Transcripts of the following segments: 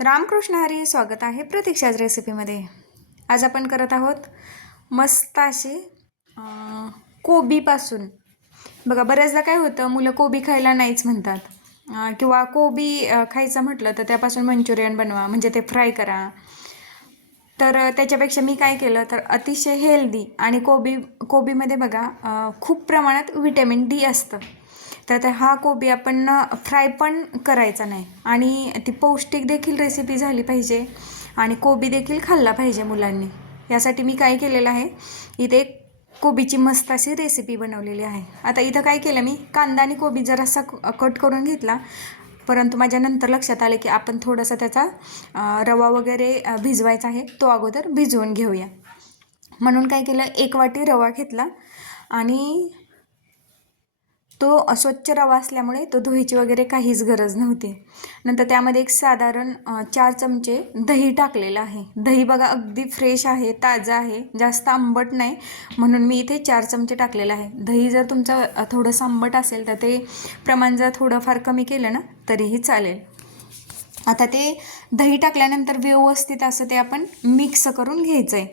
रामकृष्ण हरी स्वागत आहे प्रतीक्षाच रेसिपीमध्ये. आज आपण करत आहोत मस्त अशी कोबीपासून. बघा बऱ्याचदा काय होतं मुलं कोबी खायला नाहीच म्हणतात. किंवा कोबी खायचं म्हटलं तर त्यापासून मंचुरियन बनवा म्हणजे ते फ्राय करा. तर त्याच्यापेक्षा मी काय केलं तर अतिशय हेल्दी आणि कोबी कोबीमध्ये बघा खूप प्रमाणात विटॅमिन डी असतं. तर हा कोबी आपण फ्राय पण करायचा नाही. आणि ती पौष्टिक देखील रेसिपी झाली पाहिजे. आणि कोबी देखील खाल्ला पाहिजे मुलांनी. यासाठी मी काय केलेलं आहे इथे एक कोबीची मस्त अशी रेसिपी बनवलेली आहे. आता इथं काय केलं मी कांदा आणि कोबी जरासा कट करून घेतला. परंतु माझ्या नंतर लक्षात आलं की आपण थोडासा त्याचा रवा वगैरे भिजवायचा आहे तो अगोदर भिजवून घेऊया. म्हणून काय केलं एक वाटी रवा घेतला. आणि तो स्वच्छ रवा असल्यामुळे तो धुईची वगैरे काहीच गरज नव्हती. नंतर त्यामध्ये एक साधारण चार चमचे दही टाकलेलं आहे. दही बघा अगदी फ्रेश आहे ताजं आहे जास्त आंबट नाही. म्हणून मी इथे चार चमचे टाकलेलं आहे. दही जर तुमचं थोडंसं आंबट असेल तर ते प्रमाण जर थोडंफार कमी केलं ना तरीही चालेल. आता ते दही टाकल्यानंतर व्यवस्थित असं ते आपण मिक्स करून घ्यायचं आहे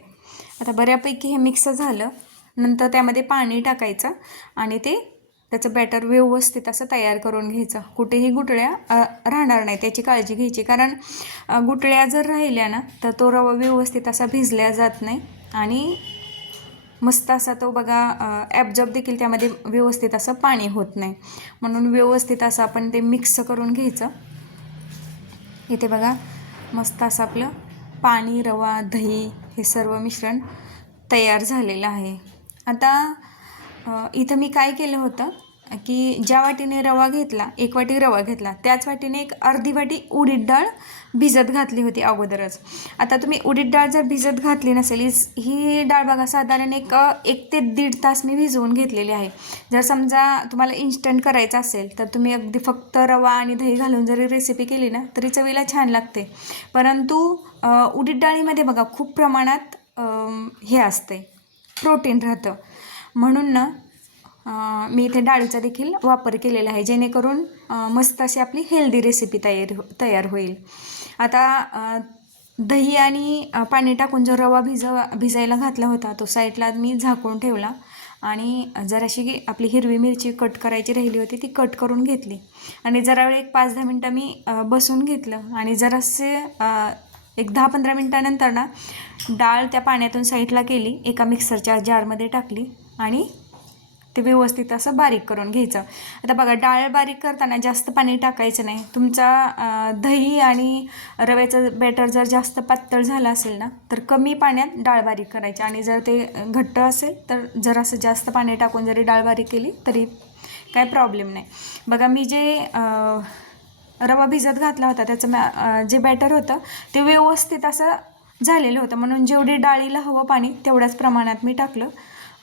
आता बऱ्यापैकी हे मिक्स झालं. नंतर त्यामध्ये पाणी टाकायचं आणि ते त्याचं बॅटर व्यवस्थित असं तयार करून घ्यायचं. कुठेही गुटळ्या राहणार नाही. त्याची काळजी घ्यायची. कारण गुटळ्या जर राहिल्या ना तर तो रवा व्यवस्थित असा भिजल्या जात नाही. आणि मस्त असा तो बघा ॲबजॉब देखील त्यामध्ये व्यवस्थित असं पाणी होत नाही. म्हणून व्यवस्थित असं आपण ते मिक्स करून घ्यायचं. इथे बघा मस्त असं आपलं पाणी रवा दही हे सर्व मिश्रण तयार झालेलं आहे. आता इथं मी काय केलं होतं की ज्या वाटीने रवा घेतला एक वाटी रवा घेतला त्याच वाटीने एक अर्धी वाटी उडीद डाळ भिजत घातली होती अगोदरच. आता तुम्ही उडीद डाळ जर भिजत घातली नसेल इस- ही डाळ बघा साधारण एक एक ते दीड तासने भिजवून घेतलेली आहे. जर समजा तुम्हाला इन्स्टंट करायचं असेल तर तुम्ही अगदी फक्त रवा आणि दही घालून जरी रेसिपी केली ना तरी चवीला छान लागते. परंतु उडीद डाळीमध्ये बघा खूप प्रमाणात हे असते. प्रोटीन राहतं. म्हणून ना मी इथे डाळीचा देखील वापर केलेला आहे जेणेकरून मस्त अशी आपली हेल्दी रेसिपी तयार हो तयार होईल. आता दही आणि पाणी टाकून जो रवा भिजव भिजायला घातला होता तो साईडला मी झाकून ठेवला आणि जराशी आपली हिरवी मिरची कट करायची राहिली होती ती कट करून घेतली. आणि जरा वेळ एक पाच दहा मिनटं मी बसून घेतलं आणि जरासे एक दहा पंधरा मिनटानंतर ना डाळ त्या पाण्यातून साईडला केली एका मिक्सरच्या जारमध्ये टाकली. आणि ते व्यवस्थित असं बारीक करून घ्यायचं. आता बघा डाळ बारीक करताना जास्त पाणी टाकायचं नाही. तुमचा दही आणि रव्याचं बॅटर जर जास्त पातळ झालं असेल ना तर कमी पाण्यात डाळ बारीक करायची. आणि जर ते घट्ट असेल तर जरासं जास्त पाणी टाकून जरी डाळ बारीक केली तरी काय प्रॉब्लेम नाही. बघा मी जे रवा भिजत घातला होता त्याचं मॅ जे बॅटर होतं ते व्यवस्थित असं झालेलं होतं. म्हणून जेवढे डाळीला हवं पाणी तेवढ्याच प्रमाणात मी टाकलं.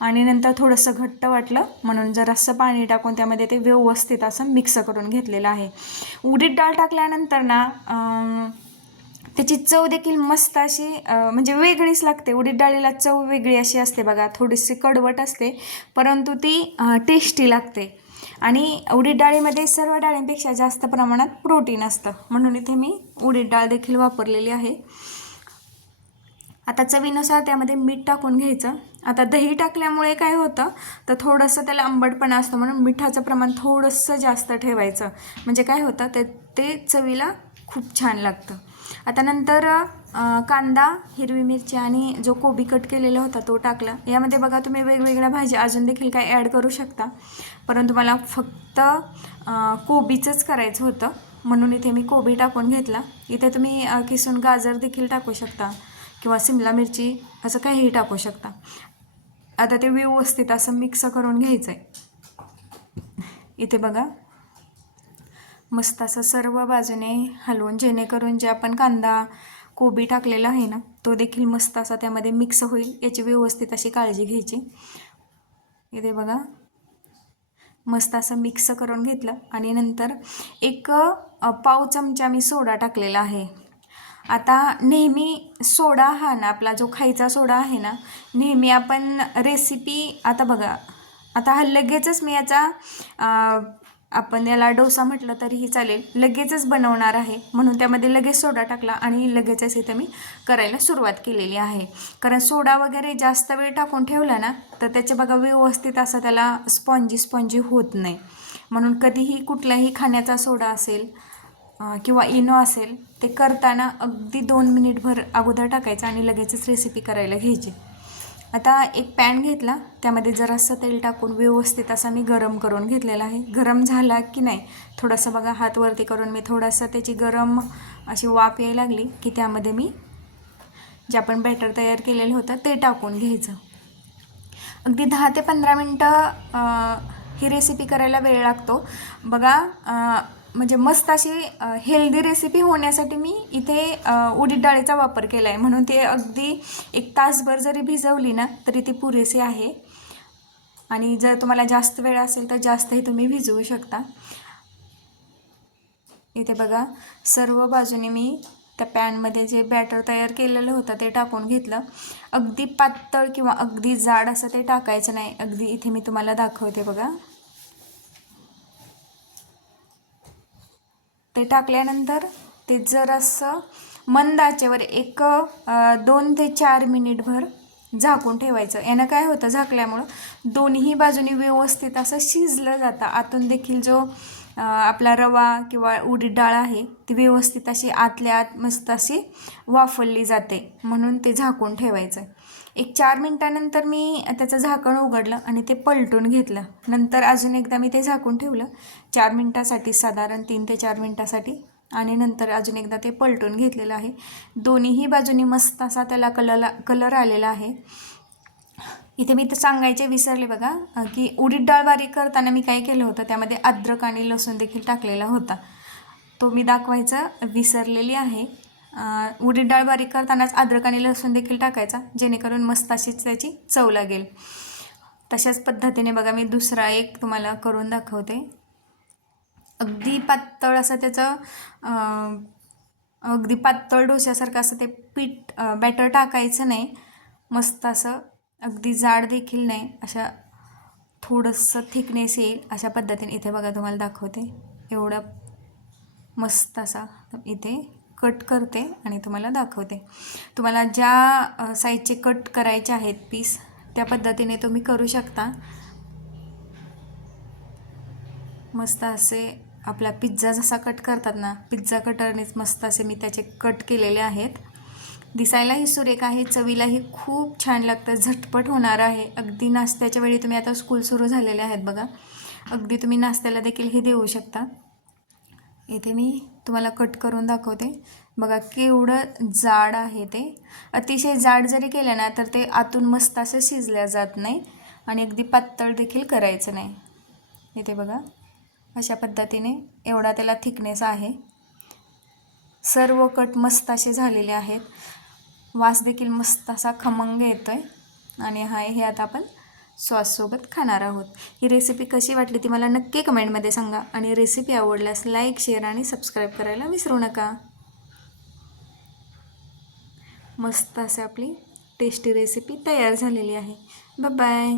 आणि नंतर थोडंसं घट्ट वाटलं म्हणून जरासं पाणी टाकून त्यामध्ये ते व्यवस्थित असं मिक्स करून घेतलेलं आहे. उडीद डाळ टाकल्यानंतर ना त्याची चव देखील मस्त अशी म्हणजे वेगळीच लागते. उडीद डाळीला चव वेगळी अशी असते बघा थोडीशी कडवट असते परंतु ती टेस्टी लागते. आणि उडीद डाळीमध्ये सर्व डाळींपेक्षा जास्त प्रमाणात प्रोटीन असतं. म्हणून इथे मी उडीद डाळ देखील वापरलेली आहे. आता चवीनुसार त्यामध्ये मीठ टाकून घ्यायचं. आता दही टाकल्यामुळे काय होतं तर थोडंसं त्याला आंबटपणा असतं म्हणून मिठाचं प्रमाण थोडंसं जास्त ठेवायचं. म्हणजे काय होतं ते ते चवीला खूप छान लागतं. आता नंतर कांदा हिरवी मिरची आणि जो कोबी कट केलेला होता तो टाकला. यामध्ये बघा तुम्ही वेगवेगळ्या भाज्या अजून देखील काय ॲड करू शकता. परंतु मला फक्त कोबीचंच करायचं होतं. म्हणून इथे मी कोबी टाकून घेतला. इथे तुम्ही किसून गाजर देखील टाकू शकता. किंवा सिमला मिरची असं काहीही टाकू शकता. आता ते व्यवस्थित असं मिक्स करून घ्यायचं आहे इथे बघा. मस्त असं सर्व बाजूने हलवून जेणेकरून जे आपण कांदा कोबी टाकलेला आहे ना तो देखील मस्त असा त्यामध्ये मिक्स होईल याची व्यवस्थित अशी काळजी घ्यायची. इथे बघा. मस्त असं मिक्स करून घेतलं. आणि नंतर एक पाव चमचा मी सोडा टाकलेला आहे. आता नेहमी सोडा हा ना आपला जो खायचा सोडा आहे ना नेहमी आपण रेसिपी आता बघा आता हा लगेचच मी याचा आपण याला डोसा म्हटलं तरीही चालेल लगेचच बनवणार आहे. म्हणून त्यामध्ये लगेच सोडा टाकला आणि लगेचच इथं मी करायला सुरुवात केलेली आहे. कारण सोडा वगैरे जास्त वेळ टाकून ठेवला ना तर त्याचे बघा व्यवस्थित असं त्याला स्पॉन्जी स्पॉन्जी होत नाही. म्हणून कधीही कुठलाही खाण्याचा सोडा असेल किंवा इनो असेल ते करताना अगदी दोन मिनिटभर अगोदर टाकायचं आणि लगेचच रेसिपी करायला घ्यायची. आता एक पॅन घेतला त्यामध्ये जरासं तेल टाकून व्यवस्थित असा मी गरम करून घेतलेला आहे. गरम झाला की नाही थोडंसं बघा हात वरती करून मी थोडासा त्याची गरम अशी वाफ यायला लागली की त्यामध्ये मी जे आपण बॅटर तयार केलेलं होतं ते टाकून घ्यायचं. अगदी दहा ते पंधरा मिनटं ही रेसिपी करायला वेळ लागतो. बघा म्हणजे मस्त अशी हेल्दी रेसिपी होण्यासाठी मी इथे उडीद डाळीचा वापर केला आहे म्हणून ते अगदी एक तासभर जरी भिजवली ना तरी ती पुरेशी आहे. आणि जर तुम्हाला जास्त वेळ असेल तर जास्तही तुम्ही भिजवू शकता. इथे बघा सर्व बाजूने मी त्या पॅनमध्ये जे बॅटर तयार केलेलं होतं ते टाकून घेतलं. अगदी पातळ किंवा अगदी जाड असं ते टाकायचं नाही. अगदी इथे मी तुम्हाला दाखवते बघा. ते टाकल्यानंतर ते जरासं मंद आचेवर एक दोन ते चार मिनिटभर झाकून ठेवायचं. यानं काय होतं झाकल्यामुळं दोन्ही बाजूनी व्यवस्थित असं शिजलं जातं. आतून देखील जो आपला रवा किंवा उडीद डाळ आहे ती व्यवस्थित अशी आतल्या आत मस्त अशी वाफवली जाते. म्हणून ते झाकून ठेवायचं. एक चार मिनटानंतर मी त्याचं झाकण उघडलं आणि ते पलटून घेतलं. नंतर अजून एकदा मी ते झाकून ठेवलं. चार मिनटासाठी साधारण तीन ते चार मिनटासाठी. आणि नंतर अजून एकदा ते पलटून घेतलेलं आहे. दोन्हीही बाजूनी मस्त असा त्याला कलर कलर आलेला आहे. इथे मी तर सांगायचे विसरले बघा की उडीद डाळ बारीक करताना मी काय केलं होतं त्यामध्ये अद्रक आणि लसूण देखील टाकलेला होता. तो मी दाखवायचा विसरलेली आहे. उडीद डाळ बारीक करतानाच अद्रक आणि लसूण देखील टाकायचा जेणेकरून मस्त अशीच त्याची चव लागेल. तशाच पद्धतीने बघा मी दुसरा एक तुम्हाला करून दाखवते. अगदी पातळ असं त्याचं अगदी पातळ डोश्यासारखं असं ते पीठ बॅटर टाकायचं नाही. मस्त असं अगदी जाड देखील नाही अशा थोडंसं थिकनेस येईल अशा पद्धतीने इथे बघा तुम्हाला दाखवते. एवढा मस्त असा इथे कट करते आणि तुम्हाला दाखवते. तुम्हाला ज्या साईजचे कट करायचे आहेत पीस त्या पद्धतीने तुम्ही करू शकता. मस्त असे आपला पिझ्झा जसा कट करतात ना पिझ्झा कटरनेच मस्त असे मी त्याचे कट केलेले आहेत. दिसायलाही सुरेख आहे चवीलाही खूप छान लागतं झटपट होणार आहे. अगदी नाश्त्याच्या वेळी तुम्ही आता स्कूल सुरू झालेले आहेत बघा. अगदी तुम्ही नाश्त्याला देखील हे देऊ शकता. इथे मी तुम्हाला कट करून दाखवते. बघा केवढं जाड आहे ते. अतिशय जाड जरी केलं ना तर ते आतून मस्त असं शिजल्या जात नाही आणि अगदी पातळ देखील करायचं नाही. येते बघा अशा पद्धतीने एवढा त्याला थिकनेस आहे. सर्व कट मस्त असे झालेले आहेत. वास देखील मस्त असा खमंग येतो आहे आणि हा हे आता आपण सॉससोबत खाणार आहोत. ही रेसिपी कशी वाटली ती मला नक्की कमेंटमध्ये सांगा. आणि रेसिपी आवडल्यास लाईक शेअर आणि सबस्क्राईब करायला विसरू नका. मस्त असे आपली टेस्टी रेसिपी तयार झालेली आहे. बाय